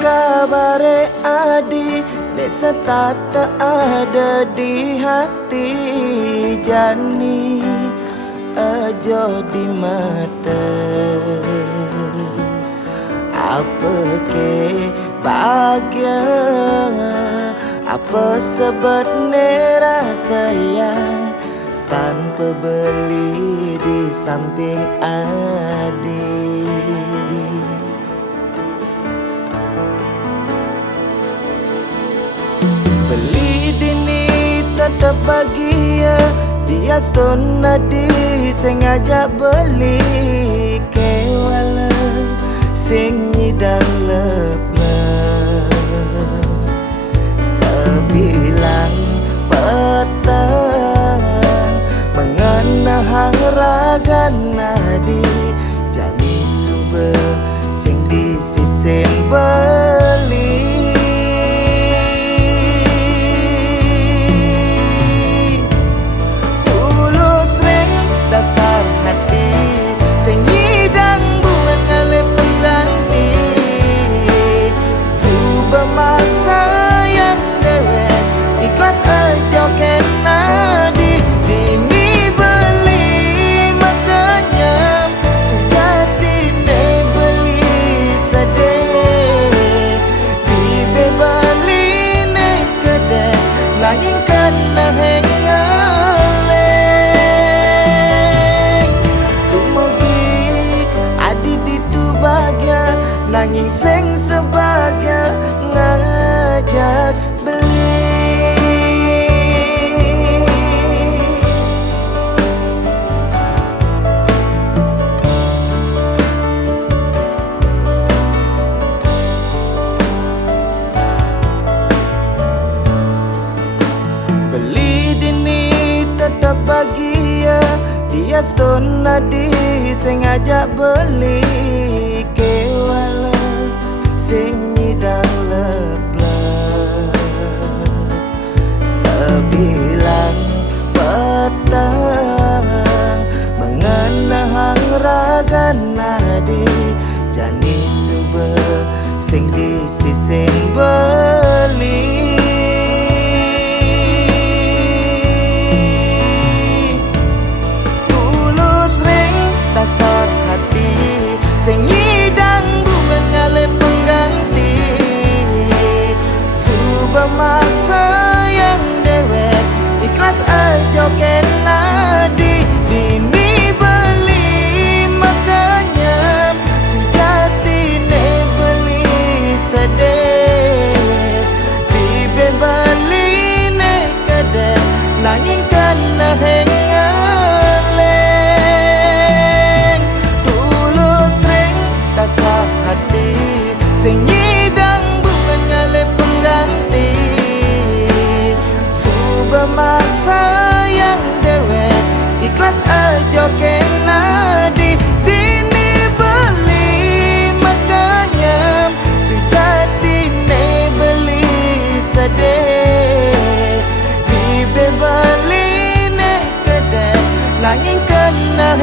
kabare adi, desa tak ada di hati jani ajo di mata. Apa ke bahagia, apa sebabnya rasa yang tanpa beli di samping adi. Beli dini tetap bahagia, dia stona di sengaja beli kewala sing nyidang leplah sebilang petang mengenahang raga nadi jani sumber sing di sisen beli. Dasar hati sing nyidang buat ngale pengganti suba maksa yang dewe ikhlas aja kena di dini beli makanya sujati ne beli sedih di bebali ne kede nanging karena nanging sing sebagai ngajak beli. Beli dini tetap bahagia, dia stona di sing ngajak beli kewala sing nyidang leplah sebilang petang mengenahang raga nadi jani suba sing di sisen beli. Tulus ring dasar hati sing nyidang buat ngale pengganti suba maksa yang dewek ikhlas aja kena di dini beli makanya sujati ne beli sedih di bebali ne kede nanging karena dasar hati sing nyidang bukan ngale pengganti suba maksa yang dewe ikhlas aja kena di dini beli makanya sujati ne beli sedih di bebali ne kede nanging kena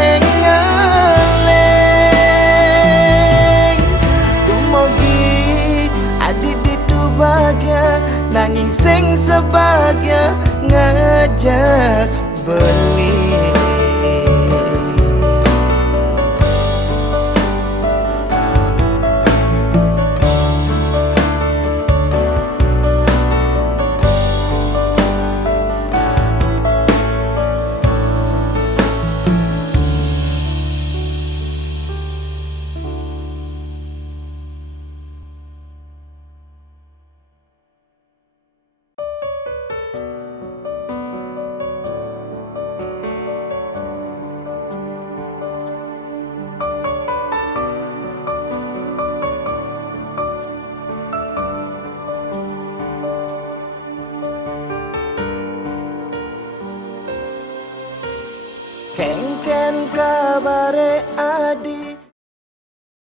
nanging sing sebagai ngajak beli. Kengken kabare adi